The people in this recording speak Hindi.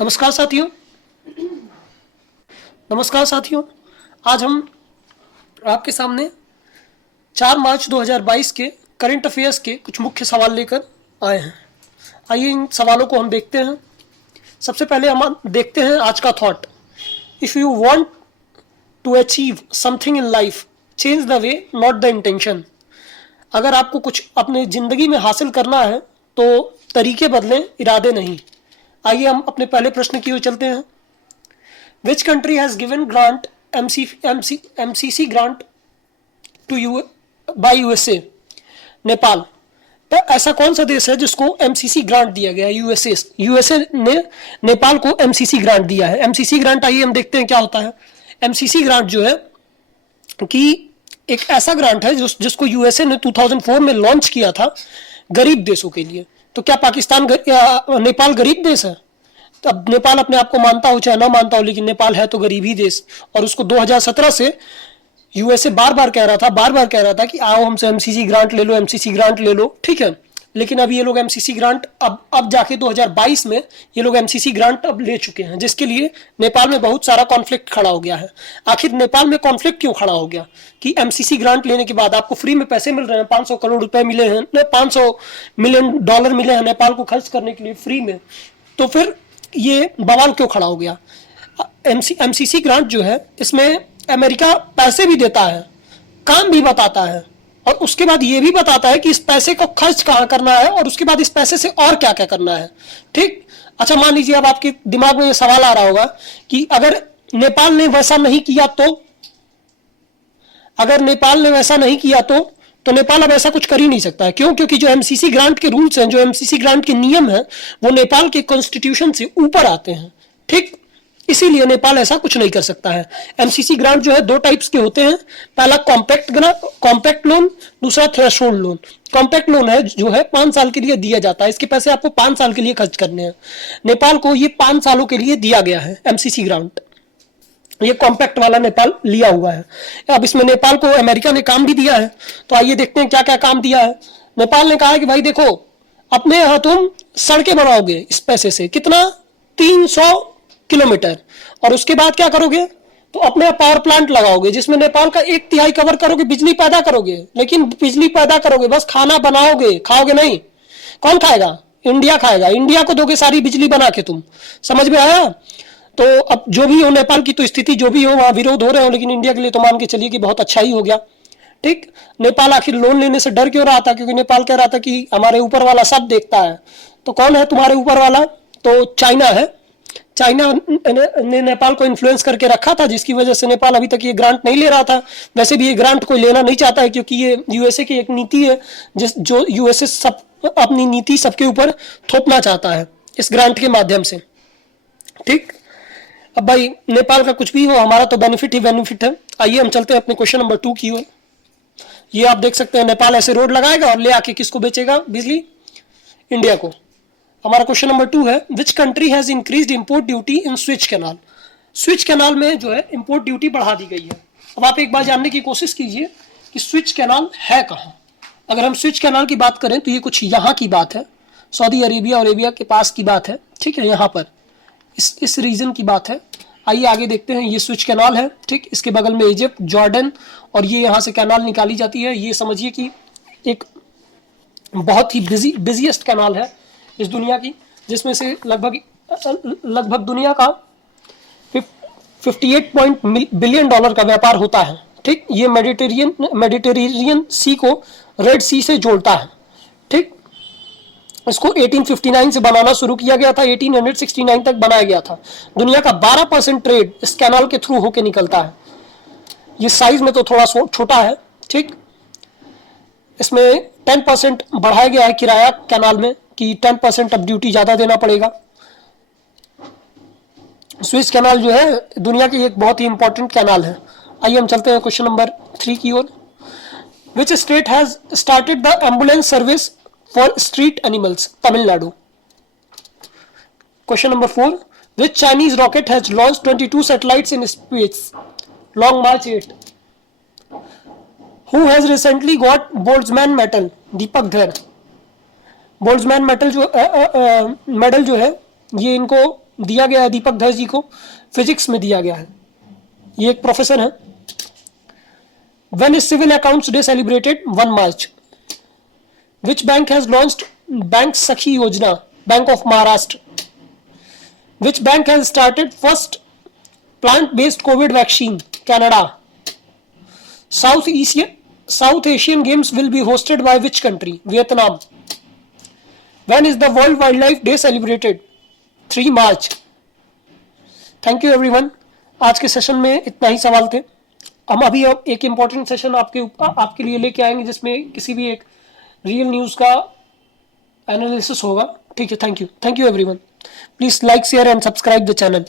नमस्कार साथियों। नमस्कार साथियों, आज हम आपके सामने 4 मार्च 2022 के करंट अफेयर्स के कुछ मुख्य सवाल लेकर आए हैं। आइए इन सवालों को हम देखते हैं। सबसे पहले हम देखते हैं आज का thought. If you want to achieve something in life, change the way not the intention. अगर आपको कुछ अपने ज़िंदगी में हासिल करना है तो तरीके बदलें, इरादे नहीं। आइए हम अपने पहले प्रश्न की ओर चलते हैं। Which country has given grant MCC grant to you by USA? Nepal. तो ऐसा कौन सा देश है जिसको एमसीसी ग्रांट दिया गया है? यूएसए ने नेपाल को एमसीसी ग्रांट दिया है। एमसीसी ग्रांट, आइए हम देखते हैं क्या होता है। एमसीसी ग्रांट जो है कि एक ऐसा ग्रांट है जिसको यूएसए ने 2004 में लॉन्च किया था गरीब देशों के लिए। तो क्या नेपाल गरीब देश है? अब नेपाल अपने आप को मानता हो चाहे ना मानता हो, लेकिन नेपाल है तो गरीब ही देश। और उसको 2017 से यूएसए बार बार कह रहा था कि आओ हमसे एमसीसी ग्रांट ले लो, एमसीसी ग्रांट ले लो, ठीक है। लेकिन अब ये लोग एमसीसी ग्रांट अब जाके 2022 में ये लोग एमसीसी ग्रांट अब ले चुके हैं, जिसके लिए नेपाल में बहुत सारा कॉन्फ्लिक्ट खड़ा हो गया है। आखिर नेपाल में कॉन्फ्लिक्ट क्यों खड़ा हो गया कि एमसीसी ग्रांट लेने के बाद आपको फ्री में पैसे मिल रहे हैं, 500 करोड़ रुपए मिले हैं, 500 मिलियन डॉलर मिले हैं नेपाल को खर्च करने के लिए फ्री में, तो फिर ये बवाल क्यों खड़ा हो गया? एमसीसी ग्रांट जो है, इसमें अमेरिका पैसे भी देता है, काम भी बताता है, और उसके बाद ये भी बताता है कि इस पैसे को खर्च कहाँ करना है और उसके बाद इस पैसे से और क्या क्या करना है, ठीक। अच्छा, मान लीजिए अब आपके दिमाग में ये सवाल आ रहा होगा कि अगर नेपाल ने वैसा नहीं किया तो नेपाल अब ऐसा कुछ कर ही नहीं सकता है। क्यों? क्योंकि जो एमसीसी ग्रांट के रूल्स हैं, जो एमसीसी ग्रांट के नियम हैं, वो नेपाल के कॉन्स्टिट्यूशन से ऊपर आते हैं, ठीक। इसीलिए नेपाल ऐसा कुछ नहीं कर सकता है। एमसीसी ग्रांट जो है 2 टाइप्स के होते हैं। पहला कॉम्पैक्ट लोन, दूसरा थ्रेशोल्ड लोन। कॉम्पैक्ट लोन है जो है 5 साल के लिए दिया जाता है, इसके पैसे आपको 5 साल के लिए खर्च करने हैं। नेपाल को ये 5 सालों के लिए दिया गया है एमसीसी ग्रांट। ये कॉम्पैक्ट वाला नेपाल लिया हुआ है। अब इसमें नेपाल को अमेरिका ने काम भी दिया है, तो आइए देखते हैं क्या क्या काम दिया है। नेपाल ने कहा है कि भाई देखो, अपने यहाँ तुम सड़कें बनाओगे इस पैसे से, कितना? 300 किलोमीटर, और उसके बाद क्या करोगे? तो अपने पावर प्लांट लगाओगे जिसमें नेपाल का 1/3 कवर करोगे, बिजली पैदा करोगे। लेकिन बिजली पैदा करोगे, बस खाना बनाओगे, खाओगे नहीं। कौन खाएगा? इंडिया खाएगा। इंडिया को दोगे सारी बिजली बना के। तुम समझ में आया? तो अब जो भी हो, नेपाल की तो स्थिति जो भी हो, वहां विरोध हो रहे हो, लेकिन इंडिया के लिए तो मान के चलिए कि बहुत अच्छा ही हो गया, ठीक। नेपाल आखिर लोन लेने से डर क्यों रहा था? क्योंकि नेपाल कह रहा था कि हमारे ऊपर वाला सब देखता है। तो कौन है तुम्हारे ऊपर वाला? तो चाइना है। चाइना ने नेपाल को इन्फ्लुएंस करके रखा था, जिसकी वजह से नेपाल अभी तक ये ग्रांट नहीं ले रहा था। वैसे भी ये ग्रांट कोई लेना नहीं चाहता है, क्योंकि ये यूएसए की एक नीति है जो यूएसए सब अपनी नीति सबके ऊपर थोपना चाहता है इस ग्रांट के माध्यम से, ठीक। अब भाई नेपाल का कुछ भी हो, हमारा तो बेनिफिट ही बेनिफिट है। आइए हम चलते हैं अपने क्वेश्चन नंबर 2 की ओर। ये आप देख सकते हैं, नेपाल ऐसे रोड लगाएगा और ले आके किसको बेचेगा बिजली? इंडिया को। हमारा क्वेश्चन नंबर 2 है, which country has increased import duty in switch canal? Switch canal में जो है इंपोर्ट ड्यूटी बढ़ा दी गई है। अब आप एक बार जानने की कोशिश कीजिए कि स्विच कैनाल है कहाँ। अगर हम स्विच कैनाल की बात करें तो ये कुछ यहाँ की बात है, सऊदी अरेबिया और अरेबिया के पास की बात है, ठीक है। यहाँ पर इस रीजन की बात है। आइए आगे देखते हैं। ये स्विच कैनाल है, ठीक। इसके बगल में इजिप्ट, जॉर्डन, और ये यहाँ से कैनाल निकाली जाती है। ये समझिए कि एक बहुत ही बिजिएस्ट कैनाल है इस दुनिया की, जिसमें से लगभग दुनिया का 58 बिलियन डॉलर का व्यापार होता है, ठीक। ये मेडिटेरेनियन सी को रेड सी से जोड़ता है, ठीक। इसको 1859 से बनाना शुरू किया गया था, 1869 तक बनाया गया था। दुनिया का 12% ट्रेड इस कैनाल के थ्रू होके निकलता है। ये साइज में तो थोड़ा छोटा है, ठीक। इसमें 10% बढ़ाया गया है किराया कैनाल में, कि 10% अब ड्यूटी ज्यादा देना पड़ेगा। स्विस कैनाल जो है दुनिया की एक बहुत ही इंपॉर्टेंट कैनाल है। आइए हम चलते हैं क्वेश्चन नंबर 3 की ओर। Which state has started the ambulance service for street animals? Tamil Nadu. Question number 4, which Chinese rocket has launch 22 satellites in space? Long March 8। Who has recently got Boltzmann medal? Deepak Dhar. Boltzmann medal जो है, ये इनको दिया गया है दीपक धर जी को, फिजिक्स में दिया गया है, ये एक प्रोफेसर है। When is Civil Accounts Day celebrated? 1 March. Which bank has launched Bank Sakhi Yojana? Bank of Maharashtra. Which bank has started first plant-based COVID vaccine? Canada. South Asian Games will be hosted by which country? Vietnam. When is the World Wildlife Day celebrated? 3 March. Thank you everyone. आज के सेशन में इतना ही सवाल थे। हम अभी अब एक इम्पॉर्टेंट सेशन आपके लिए लेके आएंगे जिसमें किसी भी एक रियल न्यूज़ का एनालिसिस होगा। ठीक है, thank you everyone. Please like share and subscribe the channel.